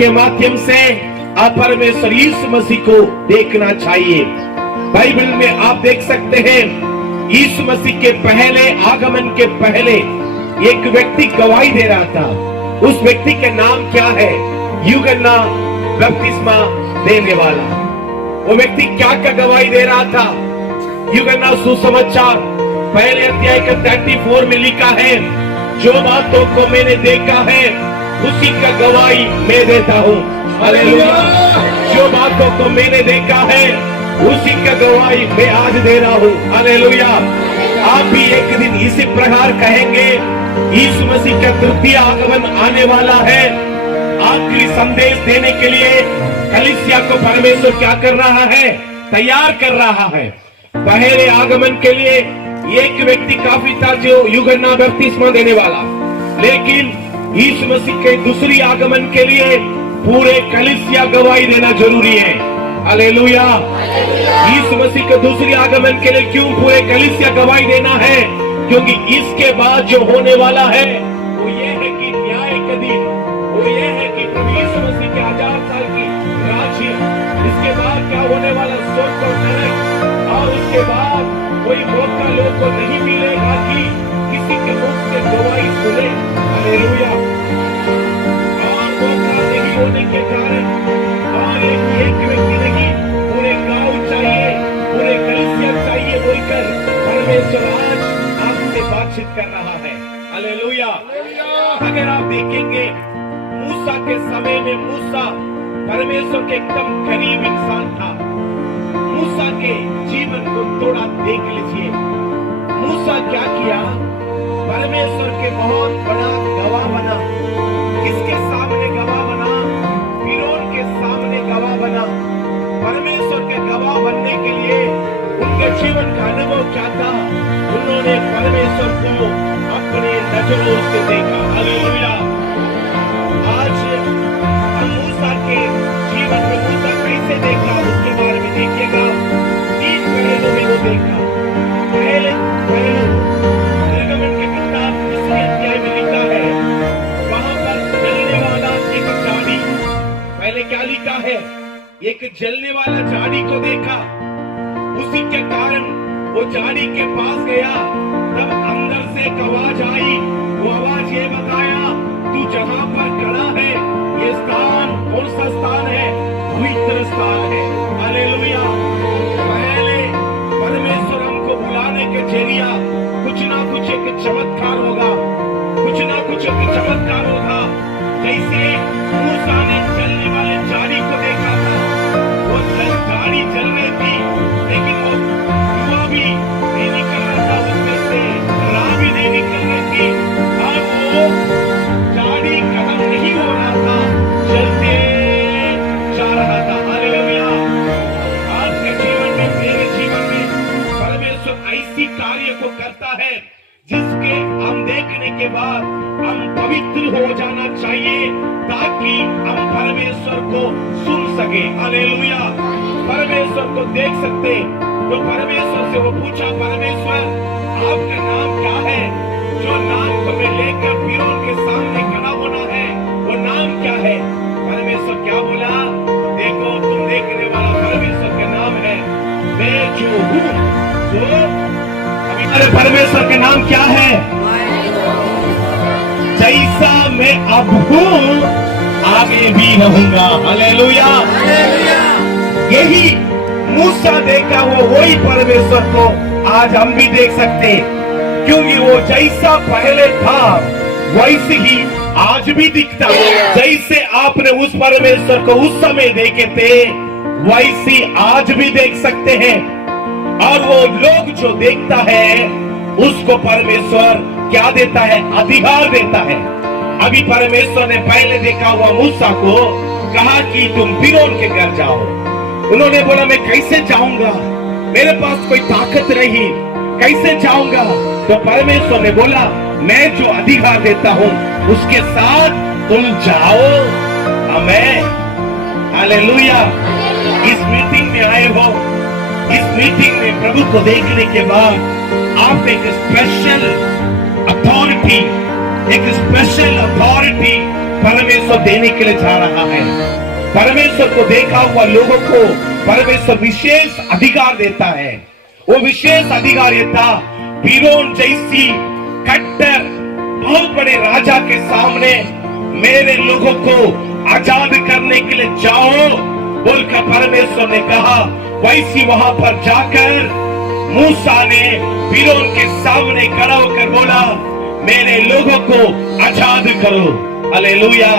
के माध्यम से आप परमेश्वर यीशु मसीह को देखना चाहिए। बाइबल में आप देख सकते हैं यीशु मसीह के पहले आगमन के पहले एक व्यक्ति गवाही दे रहा था। उस व्यक्ति के नाम क्या है? यूहन्ना बपतिस्मा देने वाला। वो व्यक्ति क्या का गवाही दे रहा था? यूहन्ना सुसमाचार पहले अध्याय का 34 में लिखा है, जो बातों को मैंने देखा है उसी का गवाही मैं देता हूँ। हालेलुया। जो बातों को मैंने देखा है उसी का गवाही मैं आज दे रहा हूँ। हालेलुया। आप भी एक दिन इसी प्रकार कहेंगे, यीशु मसीह का तृतीय आगमन आने वाला है। आखिरी संदेश देने के लिए कलीसिया को परमेश्वर क्या कर रहा है? तैयार कर रहा है। पहले आगमन के लिए एक व्यक्ति काफी था, जो यूहन्ना बपतिस्मा देने वाला। लेकिन यीशु मसीह के दूसरी आगमन के लिए पूरे कलीसिया गवाही देना जरूरी है। हालेलुया। यीशु मसीह के दूसरी आगमन के लिए क्यों पूरे कलीसिया गवाही देना है? क्योंकि इसके बाद जो होने वाला है वो ये है कि न्याय का दिन, वो ये है कि प्रभु यीशु मसीह के 1000 साल की राज्य। इसके बाद क्या होने वाला? स्वर्ग और नरक। और उसके बाद कोई मौका लोग को नहीं मिलेगा कि किसी के मुख से गवाही सुने। हालेलुया। और मौका नहीं होने के कारण और एक व्यक्ति नहीं, पूरे गांव चाहिए, पूरे कलीसिया चाहिए बोलकर परमेश्वर आज आपसे बातचीत कर रहा है। हालेलुया। अगर आप देखेंगे मूसा के समय में, मूसा परमेश्वर के एकदम करीब इंसान था। मूसा के जीवन को थोड़ा देख लीजिए। मूसा क्या किया? परमेश्वर के बहुत बड़ा गवाह बना। किसके सामने गवाह बना? फिरौन के सामने गवाह बना। परमेश्वर के गवाह बनने के लिए उनके जीवन का अनुभव क्या था? उन्होंने परमेश्वर को अपने नजरों से देखा। हालेलुया। आज हम मूसा के जीवन में मूसा कैसे देखा उसके बारे में देखिएगा। 3 पहलू में वो देखा। पहले पहलू निर्गमन के किताब 10वें अध्याय में लिखा है, वहां पर जलने वाला एक झाड़ी। पहले क्या लिखा है? एक जलने वाला झाड़ी को देखा। उसी के कारण वो झाड़ी के पास गया। तब अंदर से एक आवाज आई। वो आवाज ये बताया, तू जहां पर खड़ा है ये स्थान कौन सा स्थान है? पवित्र स्थान है। हालेलुया। पहले परमेश्वर हमको बुलाने के जरिया कुछ ना कुछ एक चमत्कार होगा, कुछ ना कुछ एक चमत्कार होगा। जैसे मूसा ने जलने वाले झाड़ी को देखा था, वो झाड़ी जल रही थी, लेकिन वो धुआं भी नहीं निकल रहा था, उसमें से राह भी नहीं निकल रही थी। और वो झाड़ी खत्म नहीं हो रहा था, जलते जा रहा था। हालेलुया। आज के जीवन में, मेरे जीवन में परमेश्वर ऐसी कार्य को करता है जिसके हम देखने के बाद हम पवित्र हो जाना चाहिए, ताकि हम परमेश्वर को सुन सके। हालेलुया। परमेश्वर को देख सकते। तो परमेश्वर से वो पूछा, परमेश्वर आपका नाम क्या है? जो नाम को मैं लेकर फिरौन के सामने खड़ा होना है, वो नाम क्या है? परमेश्वर क्या बोला? देखो, तुम देखने वाला परमेश्वर का नाम है मैं जो हूँ। तो अभी परमेश्वर का नाम क्या है? जैसा मैं अब हूँ आगे भी रहूंगा। हालेलुया। यही मूसा देखा वो वही परमेश्वर को आज हम भी देख सकते, क्योंकि वो जैसा पहले था वैसे ही आज भी दिखता। जैसे आपने उस परमेश्वर को उस समय देखे थे वैसे आज भी देख सकते हैं। और वो लोग जो देखता है उसको परमेश्वर क्या देता है? अधिकार देता है। अभी परमेश्वर ने पहले देखा हुआ मूसा को कहा कि तुम फिरौन के घर जाओ। उन्होंने बोला मैं कैसे जाऊंगा, मेरे पास कोई ताकत नहीं, कैसे जाऊंगा? तो परमेश्वर ने बोला मैं जो अधिकार देता हूं उसके साथ तुम जाओ। आमीन। हालेलुया। इस मीटिंग में आए हो, इस मीटिंग में प्रभु को देखने के बाद आप एक स्पेशल अथॉरिटी परमेश्वर देने के लिए जा रहा है। परमेश्वर को देखा हुआ लोगों को परमेश्वर विशेष अधिकार देता है। वो विशेष अधिकार ये था, फिरौन जैसी कट्टर बहुत बड़े राजा के सामने मेरे लोगों को आजाद करने के लिए जाओ बोलकर परमेश्वर ने कहा। वैसी वहां पर जाकर मूसा ने फिरौन के सामने खड़ा होकर बोला, मेरे लोगों को आजाद करो। हालेलुया,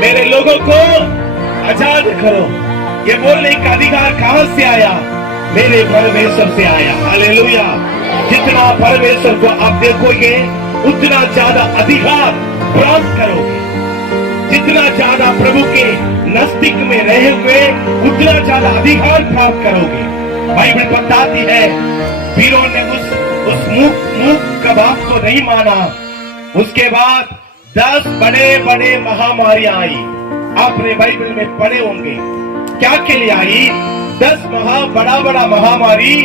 मेरे लोगों को आजाद करो। ये बोलने का अधिकार कहां से आया? मेरे परमेश्वर से आया। हालेलुया, जितना परमेश्वर को आप देखोगे उतना ज्यादा अधिकार प्राप्त करोगे। जितना ज्यादा प्रभु के नजदीक में रहे हुए उतना ज्यादा अधिकार प्राप्त करोगे। बाइबल बताती है फिरौन ने उस मूक कबाब को नहीं माना। उसके बाद 10 बड़े बड़े महामारियां आई। आपने बाइबल में पढ़े होंगे क्या के लिए आई? 10 बड़ा महामारी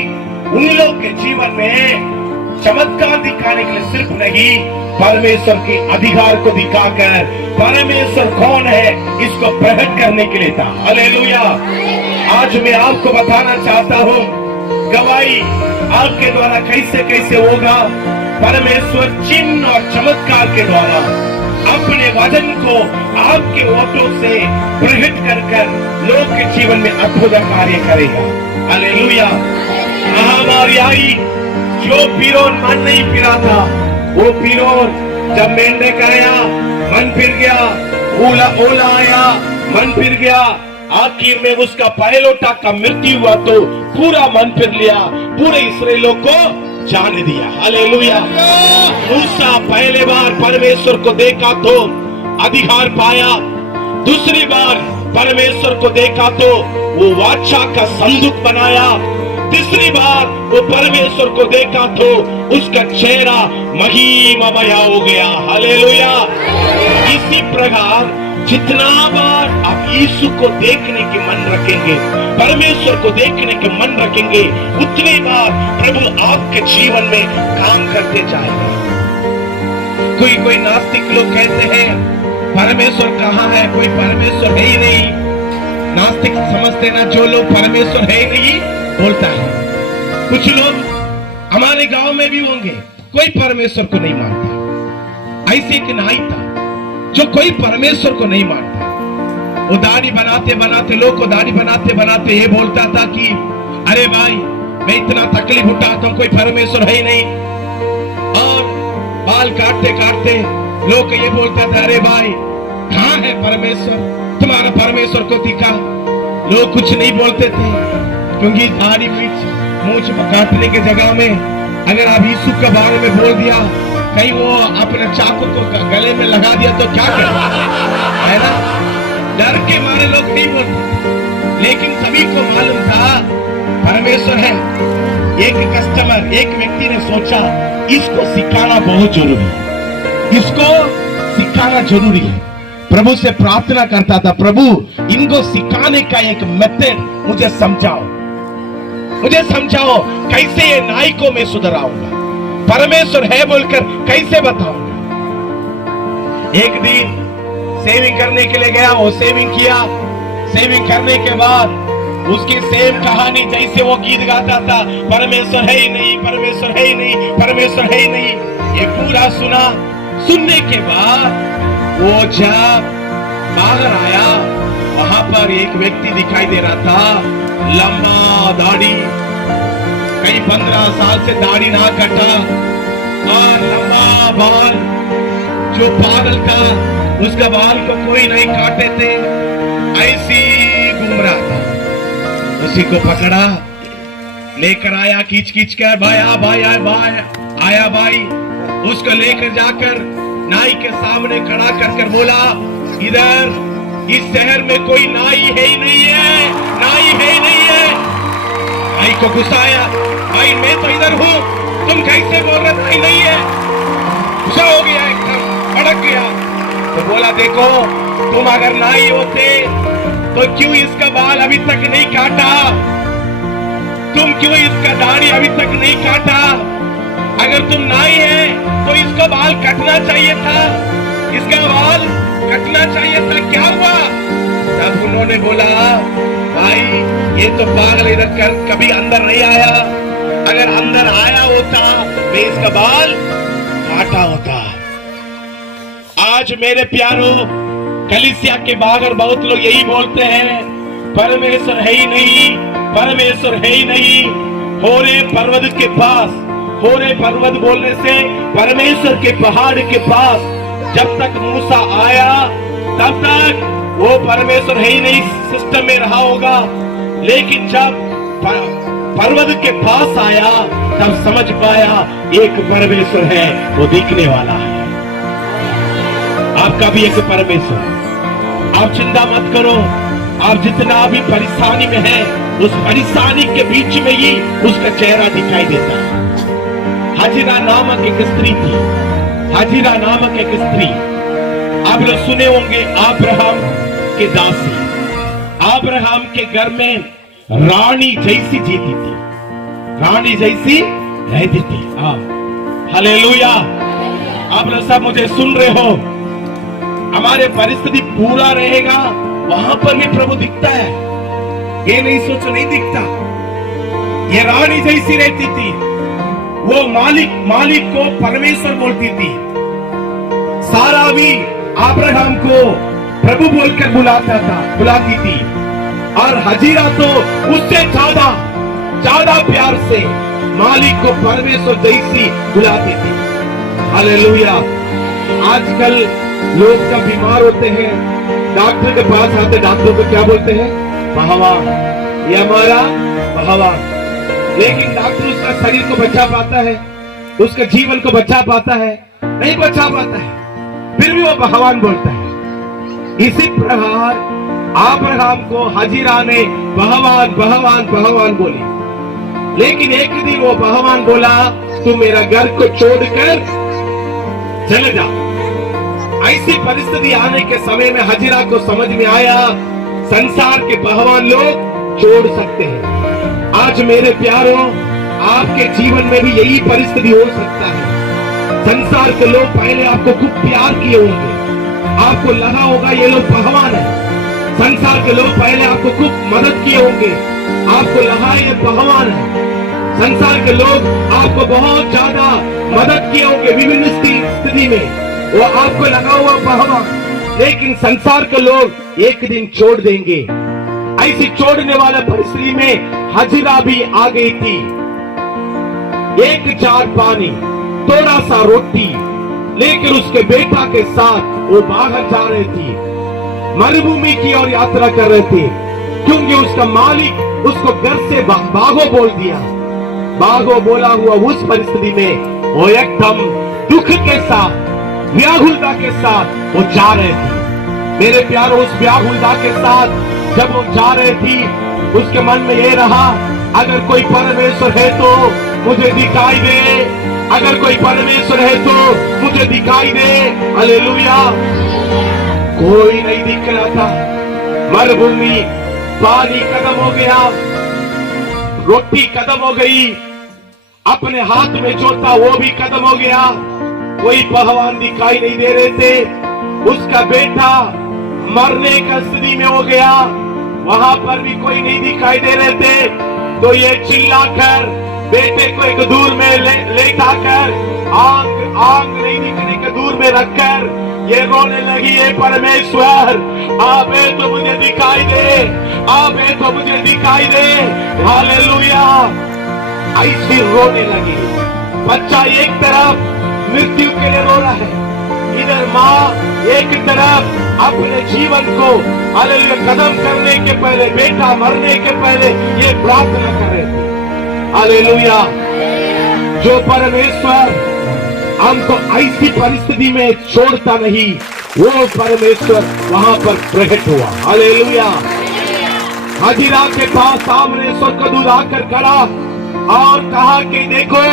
उन लोग के जीवन में चमत्कार दिखाने के लिए सिर्फ नहीं, परमेश्वर के अधिकार को दिखाकर परमेश्वर कौन है इसको प्रकट करने के लिए था। हालेलुया, आज मैं आपको बताना चाहता हूँ गवाही आपके द्वारा कैसे कैसे होगा। परमेश्वर चिन्ह और चमत्कार के द्वारा अपने वचन को आपके ओठों से प्रकट कर लोग के जीवन में अद्भुत कार्य करेगा। हालेलुया, महामारी आई जो फिरौन मन नहीं फिरा था, वो फिरौन जब मेंढक आया मन फिर गया, ओला आया मन फिर गया, आखिर में उसका पहलोटा का मृत्यु हुआ तो पूरा मन फिर लिया, पूरे इस्राएलियों को जान दिया। हालेलुया, मूसा पहले बार परमेश्वर को देखा तो अधिकार पाया, दूसरी बार परमेश्वर को देखा तो वो वाचा का संदूक बनाया, तीसरी बार वो परमेश्वर को देखा तो उसका चेहरा महिमामय हो गया। हालेलुया, इसी प्रकार जितना बार आप यीशु को देखने के मन रखेंगे, परमेश्वर को देखने के मन रखेंगे, उतनी बार प्रभु आपके जीवन में काम करते जाएगा। कोई नास्तिक लोग कहते हैं परमेश्वर कहाँ है, कोई परमेश्वर है ही नहीं। नास्तिक समझते ना, जो लोग परमेश्वर है ही नहीं बोलता है। कुछ लोग हमारे गांव में भी होंगे, कोई परमेश्वर को नहीं मानता। ऐसे एक नाई था जो कोई परमेश्वर को नहीं मानता। वो दाढ़ी बनाते बनाते, लोग को दाढ़ी बनाते बनाते ये बोलता था कि अरे भाई मैं इतना तकलीफ उठाता हूं, कोई परमेश्वर है ही नहीं। और बाल काटते काटते लोग ये बोलता था, अरे भाई कहां है परमेश्वर, तुम्हारा परमेश्वर को दिखा। लोग कुछ नहीं बोलते थे क्योंकि दाढ़ी मूंछ काटने के जगह में अगर आप यीशु के बारे में बोल दिया, कहीं वो अपने चाकू को गले में लगा दिया तो क्या करें, है ना। डर के मारे लोग नहीं बोलते, लेकिन सभी को मालूम था परमेश्वर है। एक व्यक्ति ने सोचा इसको सिखाना बहुत जरूरी है, इसको सिखाना जरूरी है। प्रभु से प्रार्थना करता था, प्रभु इनको सिखाने का एक मेथड मुझे समझाओ कैसे ये नाई को मैं सुधराऊंगा, परमेश्वर है बोलकर कैसे बताऊंगा। एक दिन सेविंग करने के लिए गया, वो सेविंग किया। सेविंग करने के बाद उसकी सेम कहानी जैसे वो गीत गाता था, परमेश्वर है ही नहीं, परमेश्वर है ही नहीं, परमेश्वर है ही नहीं, ये पूरा सुना। सुनने के बाद वो जब बाहर आया, वहां पर एक व्यक्ति दिखाई दे रहा था, लंबा दाढ़ी, कई 15 साल से दाढ़ी ना कटा और लंबा बाल, जो पागल था उसका बाल को कोई नहीं काटे थे, ऐसी घूम रहा था। उसी को पकड़ा, लेकर आया, खींच खींच कर, भाई आया भाई। उसको लेकर जाकर नाई के सामने खड़ा कर बोला, इधर इस शहर में कोई नाई है ही नहीं है, नाई है ही नहीं है। नाई को गुस्साया, भाई मैं तो इधर हूँ, तुम कैसे बोल रहे नाई नहीं है। गुस्सा हो गया, एकदम भड़क गया। तो बोला, देखो तुम अगर नाई होते तो क्यों इसका बाल अभी तक नहीं काटा, तुम क्यों इसका दाढ़ी अभी तक नहीं काटा। अगर तुम नाई है तो इसका बाल कटना चाहिए था, इसका बाल कटना चाहिए था, क्या हुआ? तब उन्होंने बोला, भाई ये तो पागल इधर कर कभी अंदर नहीं आया, अगर अंदर आया होता मैं इसका बाल काटा होता। आज मेरे प्यारों, कलीसिया के बाहर बहुत लोग यही बोलते हैं, परमेश्वर है ही नहीं, परमेश्वर है ही नहीं। होरे पर्वत के पास, होरे पर्वत बोलने से परमेश्वर के पहाड़ के पास जब तक मूसा आया तब तक वो परमेश्वर है ही नहीं सिस्टम में रहा होगा, लेकिन जब पर्वत के पास आया तब समझ पाया एक परमेश्वर है, वो दिखने वाला है। आपका भी एक परमेश्वर। आप चिंता मत करो, आप जितना भी परेशानी में है, उस परेशानी के बीच में ही उसका चेहरा दिखाई देता है। हाजिरा नामक एक स्त्री थी, हाजिरा नामक एक स्त्री, आप लोग सुने होंगे, अब्राहम के दासी, अब्राहम के घर में रानी जैसी जीती थी, रानी जैसी रहती थी। हालेलुया। आप लोग सब मुझे सुन रहे हो? हमारे परिस्थिति पूरा रहेगा, वहां पर भी प्रभु दिखता है, ये नहीं सोचो नहीं दिखता। ये रानी जैसी रहती थी, वो मालिक को परमेश्वर बोलती थी। सारा भी अब्राहम को प्रभु बोलकर बुलाती थी, और हजीरा तो उससे ज्यादा प्यार से मालिक को परमेश्वर जैसी बुलाती थी। हालेलुया। आजकल लोग जब बीमार होते हैं, डॉक्टर के पास आते, डॉक्टर को क्या बोलते हैं? भगवान, ये हमारा भगवान। लेकिन डॉक्टर उसका शरीर को बचा पाता है, उसके जीवन को बचा पाता है? नहीं बचा पाता है, फिर भी वो भगवान बोलता है। इसी प्रकार अब्राहम को हाजिरा ने भगवान भगवान भगवान बोली, लेकिन एक दिन वो भगवान बोला, तू मेरा घर को छोड़कर चले जा। ऐसी परिस्थिति आने के समय में हाजिरा को समझ में आया, संसार के भगवान लोग छोड़ सकते हैं। आज मेरे प्यारों, आपके जीवन में भी यही परिस्थिति हो सकता है। संसार के लोग पहले आपको खूब प्यार किए होंगे, आपको लगा होगा ये लोग भगवान है। संसार के लोग पहले आपको खूब मदद किए होंगे, आपको लगा ये भगवान है। संसार के लोग आपको बहुत ज्यादा मदद किए होंगे विभिन्न स्थिति में, वो आपको लगा हुआ भगवान। लेकिन संसार के लोग एक दिन छोड़ देंगे। ऐसी छोड़ने वाला परिस्थिति में हाजिरा भी आ गई थी। एक जार पानी, थोड़ा सा रोटी लेकर उसके बेटा के साथ वो बाहर जा रही थी, मरुभूमि की ओर यात्रा कर रहे थे, क्योंकि उसका मालिक उसको घर से भागो बोल दिया। भागो बोला हुआ उस परिस्थिति में वो एकदम दुख के साथ, व्याकुलता के साथ वो जा रहे थे। मेरे प्यारों, उस व्याकुलता के साथ जब वो जा रहे थी, उसके मन में ये रहा, अगर कोई परमेश्वर है तो मुझे दिखाई दे, अगर कोई परमेश्वर है तो मुझे दिखाई दे। हालेलुया। कोई नहीं दिख रहा था। मरुभूमि, पानी खत्म हो गया, रोटी खत्म हो गई, अपने हाथ में जो था वो भी खत्म हो गया, कोई भगवान दिखाई नहीं दे रहे थे। उसका बेटा मरने का स्थिति में हो गया, वहां पर भी कोई नहीं दिखाई दे रहे थे। तो ये चिल्लाकर बेटे को एक दूर में लेटाकर आंख नहीं दिखने के दूर में रखकर ये रोने लगी, ये परमेश्वर आप तो मुझे दिखाई दे, आप तो मुझे दिखाई दे। हालेलुया। ऐसी रोने लगी। बच्चा एक तरफ मृत्यु के लिए रो रहा है, इधर माँ एक तरफ अपने जीवन को हालेलुया खत्म करने के पहले, बेटा मरने के पहले ये प्रार्थना कर रहे थे। हालेलुया। जो परमेश्वर हमको ऐसी परिस्थिति में छोड़ता नहीं, वो परमेश्वर वहां पर प्रकट हुआ। हालेलुया। हाजिरा के पास सामने स्वर्गदूत आकर खड़ा और कहा कि देखो,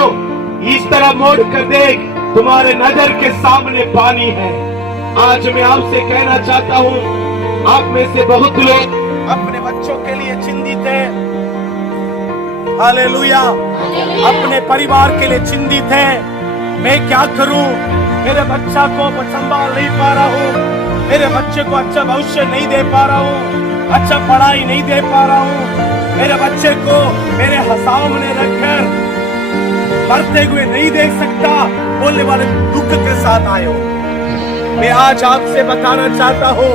इस तरह मोड़ कर देख, तुम्हारे नजर के सामने पानी है। आज मैं आपसे कहना चाहता हूँ, आप में से बहुत लोग अपने बच्चों के लिए चिंतित हैं। हालेलुया। अपने परिवार के लिए चिंतित है, मैं क्या करूं, मेरे बच्चा को संभाल नहीं पा रहा हूं, मेरे बच्चे को अच्छा भविष्य नहीं दे पा रहा हूँ, अच्छा पढ़ाई नहीं दे पा रहा हूँ, मेरे बच्चे को मेरे सामने रखकर मरते हुए नहीं देख सकता बोलने वाले दुख के साथ आए हो। मैं आज आपसे बताना चाहता हूँ,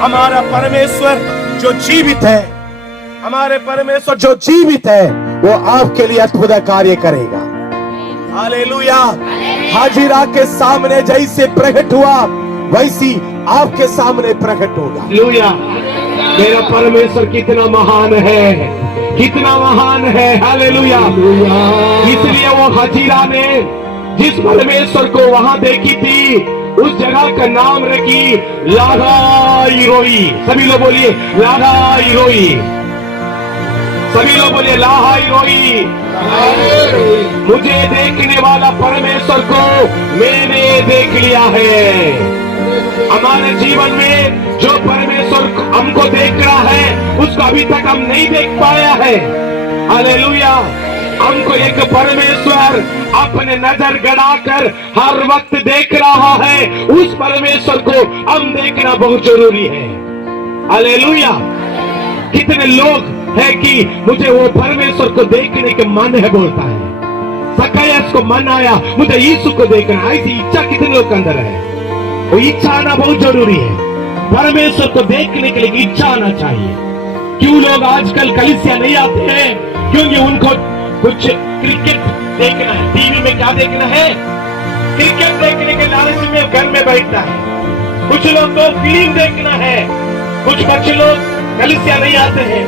हमारा परमेश्वर जो जीवित है, हमारे परमेश्वर जो जीवित है, वो आपके लिए अद्भुत कार्य करेगा। हालेलुया। हाजिरा के सामने जैसे प्रकट हुआ वैसी आपके सामने प्रकट होगा। हालेलुया। मेरा परमेश्वर कितना महान है, कितना महान है। हालेलुया। इसलिए वो हाजिरा ने जिस परमेश्वर को वहां देखी थी, उस जगह का नाम रखी लागाई रोई। सभी लोग बोलिए लागाई रोई, सभी लोग बोलिए लाहाई रोई। मुझे देखने वाला परमेश्वर को मैंने देख लिया है। हमारे जीवन में जो परमेश्वर हमको देख रहा है, उसको अभी तक हम नहीं देख पाया है। हालेलुया। हमको एक परमेश्वर अपने नजर गड़ाकर हर वक्त देख रहा है। उस परमेश्वर को हम देखना बहुत जरूरी है। हालेलुया। कितने लोग है कि मुझे वो परमेश्वर को देखने के मन है बोलता है। सकायस को मन आया मुझे यीशु को देखना, ऐसी इच्छा कितने लोग के अंदर है। वो इच्छा आना बहुत जरूरी है। परमेश्वर को देखने के लिए इच्छा आना चाहिए। क्यों लोग आजकल कलीसिया नहीं आते हैं? क्योंकि उनको कुछ क्रिकेट देखना है। टीवी में क्या देखना है? क्रिकेट देखने के लालच में घर में बैठता है। कुछ लोग को फिल्म देखना है। कुछ बच्चे लोग कलीसिया नहीं आते हैं,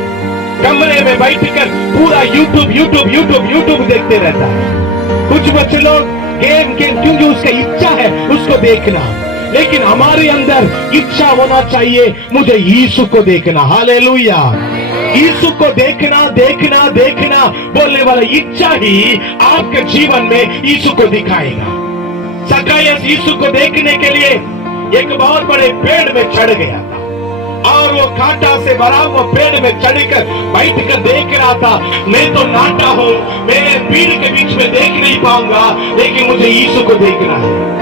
कमरे में बैठकर पूरा यूट्यूब देखते रहता है। कुछ बच्चे लोग गेम क्योंकि उसका इच्छा है उसको देखना। लेकिन हमारे अंदर इच्छा होना चाहिए, मुझे यीशु को देखना। हालेलुया। यीशु को देखना देखना देखना बोलने वाला इच्छा ही आपके जीवन में यीशु को दिखाएगा। सकायस यीशु को देखने के लिए एक बहुत बड़े पेड़ में चढ़ गया था और वो कांटा से भरा हुआ पेड़ में चढ़कर बैठकर देख रहा था। मैं तो नाटा हूं, मेरे भीड़ के बीच में देख नहीं पाऊंगा, लेकिन मुझे यीशु को देखना है।